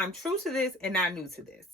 I'm true to this and not new to this.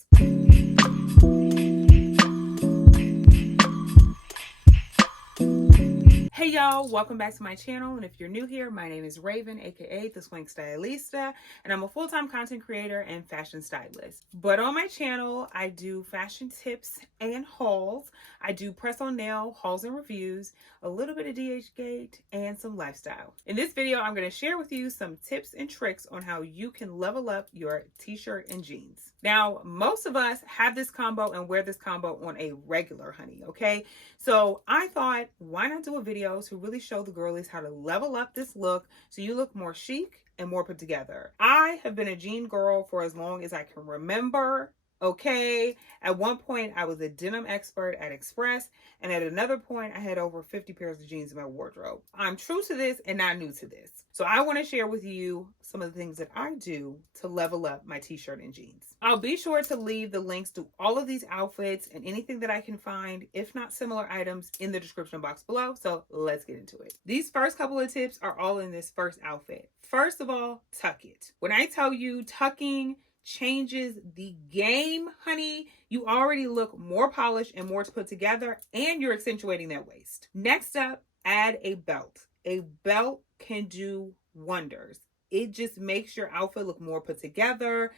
Hey y'all, welcome back to my channel, and if you're new here, my name is Raven, aka the Swank Stylista, and I'm a full-time content creator and fashion stylist. But on my channel, I do fashion tips and hauls. I do press-on nail hauls and reviews, a little bit of DHgate, and some lifestyle. In this video, I'm going to share with you some tips and tricks on how you can level up your t-shirt and jeans. Now, most of us have this combo and wear this combo on a regular, honey, okay? So I thought, why not do a video to really show the girlies how to level up this look so you look more chic and more put together. I have been a jean girl for as long as I can remember. Okay, at one point I was a denim expert at Express, and at another point I had over 50 pairs of jeans in my wardrobe. I'm true to this and not new to this. So I want to share with you some of the things that I do to level up my t-shirt and jeans. I'll be sure to leave the links to all of these outfits and anything that I can find, if not similar items, in the description box below. So let's get into it. These first couple of tips are all in this first outfit. First of all, tuck it. When I tell you tucking changes the game, honey, you already look more polished and more put together, and you're accentuating that waist. Next up, add a belt. A belt can do wonders. It just makes your outfit look more put together.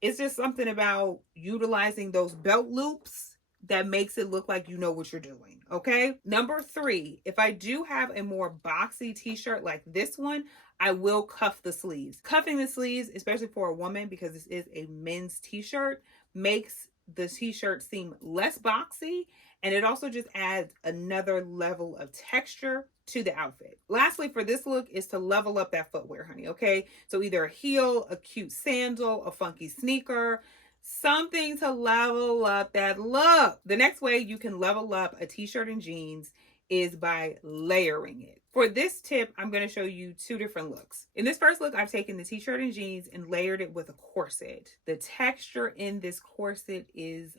It's just something about utilizing those belt loops that makes it look like you know what you're doing, okay? Number 3, if I do have a more boxy t-shirt like this one, I will cuff the sleeves. Cuffing the sleeves, especially for a woman, because this is a men's t-shirt, makes the t-shirt seem less boxy, and it also just adds another level of texture to the outfit. Lastly, for this look is to level up that footwear, honey, okay? So either a heel, a cute sandal, a funky sneaker, something to level up that look. The next way you can level up a t-shirt and jeans is by layering it. For this tip, I'm going to show you 2 different looks. In this first look, I've taken the t-shirt and jeans and layered it with a corset. The texture in this corset is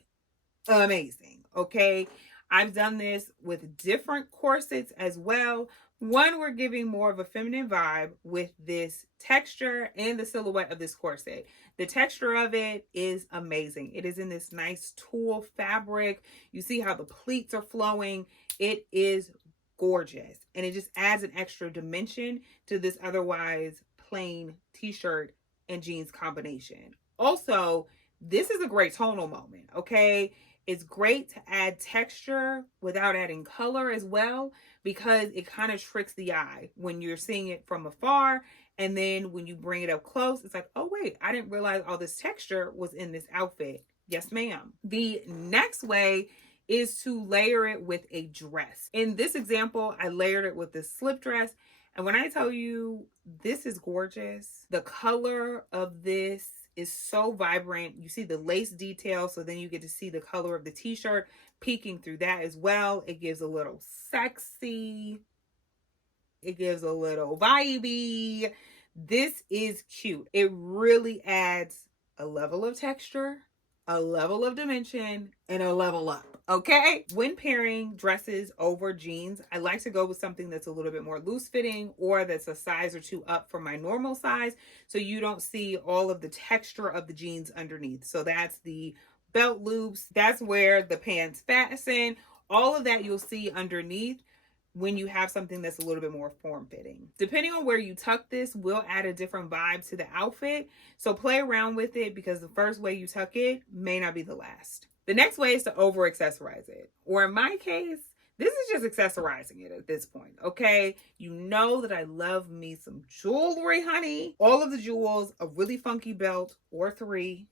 amazing, okay? I've done this with different corsets as well. One, we're giving more of a feminine vibe with this texture and the silhouette of this corset. The texture of it is amazing. It is in this nice tulle fabric. You see how the pleats are flowing. It is gorgeous, and it just adds an extra dimension to this otherwise plain t-shirt and jeans combination. Also, this is a great tonal moment, okay? It's great to add texture without adding color as well, because it kind of tricks the eye when you're seeing it from afar, and then when you bring it up close, it's like, oh wait, I didn't realize all this texture was in this outfit. Yes, ma'am. The next way is to layer it with a dress. In this example, I layered it with this slip dress. And when I tell you this is gorgeous, the color of this is so vibrant. You see the lace detail, so then you get to see the color of the t-shirt peeking through that as well. It gives a little sexy. It gives a little vibey. This is cute. It really adds a level of texture, a level of dimension, and a level up, okay? When pairing dresses over jeans, I like to go with something that's a little bit more loose fitting, or that's a size or 2 up from my normal size, so you don't see all of the texture of the jeans underneath. So that's the belt loops, that's where the pants fasten, all of that you'll see underneath when you have something that's a little bit more form-fitting. Depending on where you tuck this will add a different vibe to the outfit, so play around with it, because the first way you tuck it may not be the last. The next way is to over-accessorize it, or in my case, this is just accessorizing it at this point, okay? You know that I love me some jewelry, honey. All of the jewels, a really funky belt, or 3,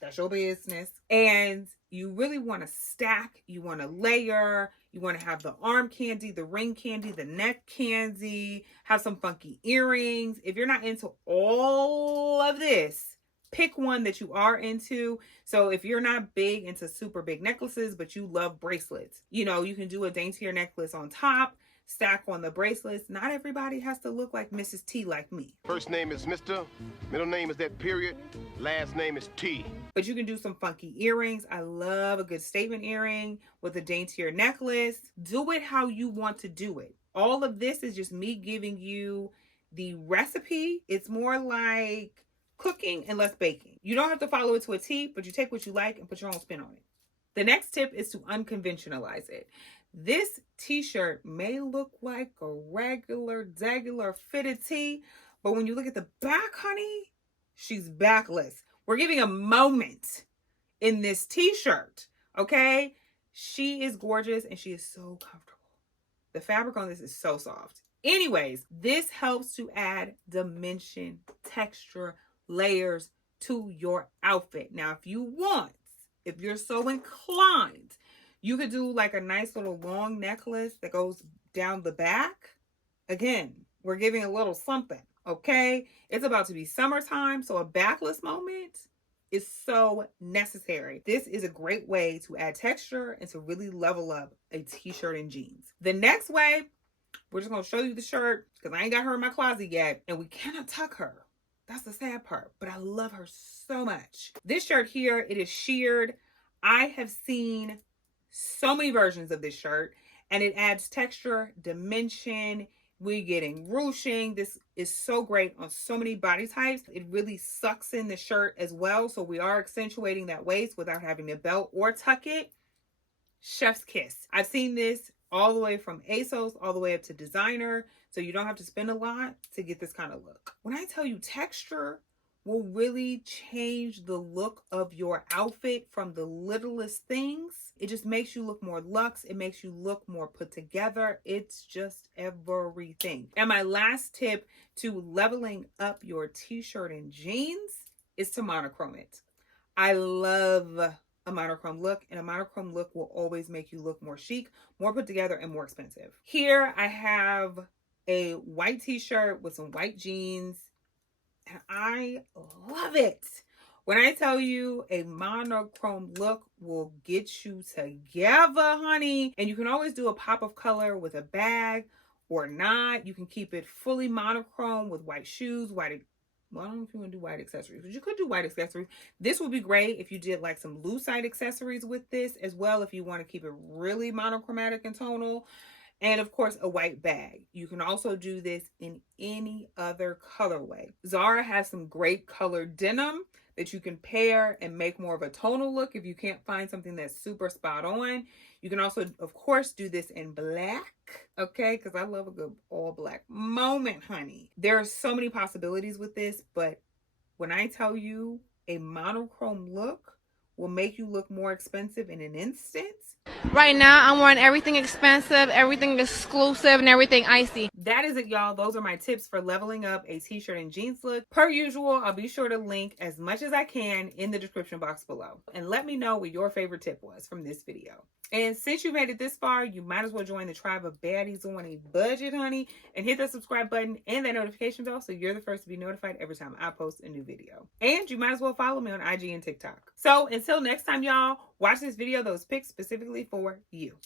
that's your business. And you really want to stack, you want to layer, you want to have the arm candy, the ring candy, the neck candy, have some funky earrings. If you're not into all of this, pick one that you are into. So if you're not big into super big necklaces, but you love bracelets, you know, you can do a daintier necklace on top, stack on the bracelets. Not everybody has to look like Mrs. T like me. First name is Mr. Middle name is that period. Last name is T. But you can do some funky earrings. I love a good statement earring with a daintier necklace. Do it how you want to do it. All of this is just me giving you the recipe. It's more like cooking and less baking. You don't have to follow it to a T, but you take what you like and put your own spin on it. The next tip is to unconventionalize it. This t-shirt may look like a regular, fitted tee, but when you look at the back, honey, she's backless. We're giving a moment in this t-shirt, okay? She is gorgeous and she is so comfortable. The fabric on this is so soft. Anyways, this helps to add dimension, texture, layers to your outfit. Now, if you're so inclined, you could do like a nice little long necklace that goes down the back. Again, we're giving a little something, okay? It's about to be summertime, so a backless moment is so necessary. This is a great way to add texture and to really level up a t-shirt and jeans. The next way, we're just gonna show you the shirt because I ain't got her in my closet yet and we cannot tuck her. That's the sad part, but I love her so much. This shirt here, it is sheared. I have seen so many versions of this shirt and it adds texture, dimension. We're getting ruching. This is so great on so many body types. It really sucks in the shirt as well. So we are accentuating that waist without having to belt or tuck it. Chef's kiss. I've seen this all the way from ASOS all the way up to designer. So you don't have to spend a lot to get this kind of look. When I tell you texture will really change the look of your outfit from the littlest things. It just makes you look more luxe. It makes you look more put together. It's just everything. And my last tip to leveling up your t-shirt and jeans is to monochrome it. I love a monochrome look, and a monochrome look will always make you look more chic, more put together, and more expensive. Here I have a white t-shirt with some white jeans, and I love it. When I tell you a monochrome look will get you together, honey, and you can always do a pop of color with a bag or not. You can keep it fully monochrome with white shoes, well, I don't know if you want to do white accessories, but you could do white accessories. This would be great if you did like some lucite accessories with this as well, if you want to keep it really monochromatic and tonal. And of course, a white bag. You can also do this in any other colorway. Zara has some great colored denim that you can pair and make more of a tonal look if you can't find something that's super spot on. You can also, of course, do this in black, okay? Because I love a good all black moment, honey. There are so many possibilities with this, but when I tell you a monochrome look will make you look more expensive in an instant. Right now, I'm wearing everything expensive, everything exclusive, and everything icy. That is it, y'all. Those are my tips for leveling up a t-shirt and jeans look. Per usual, I'll be sure to link as much as I can in the description box below. And let me know what your favorite tip was from this video. And since you made it this far, you might as well join the tribe of baddies on a budget, honey, and hit that subscribe button and that notification bell so you're the first to be notified every time I post a new video. And you might as well follow me on IG and TikTok. So until next time, y'all, watch this video that was picked specifically for you.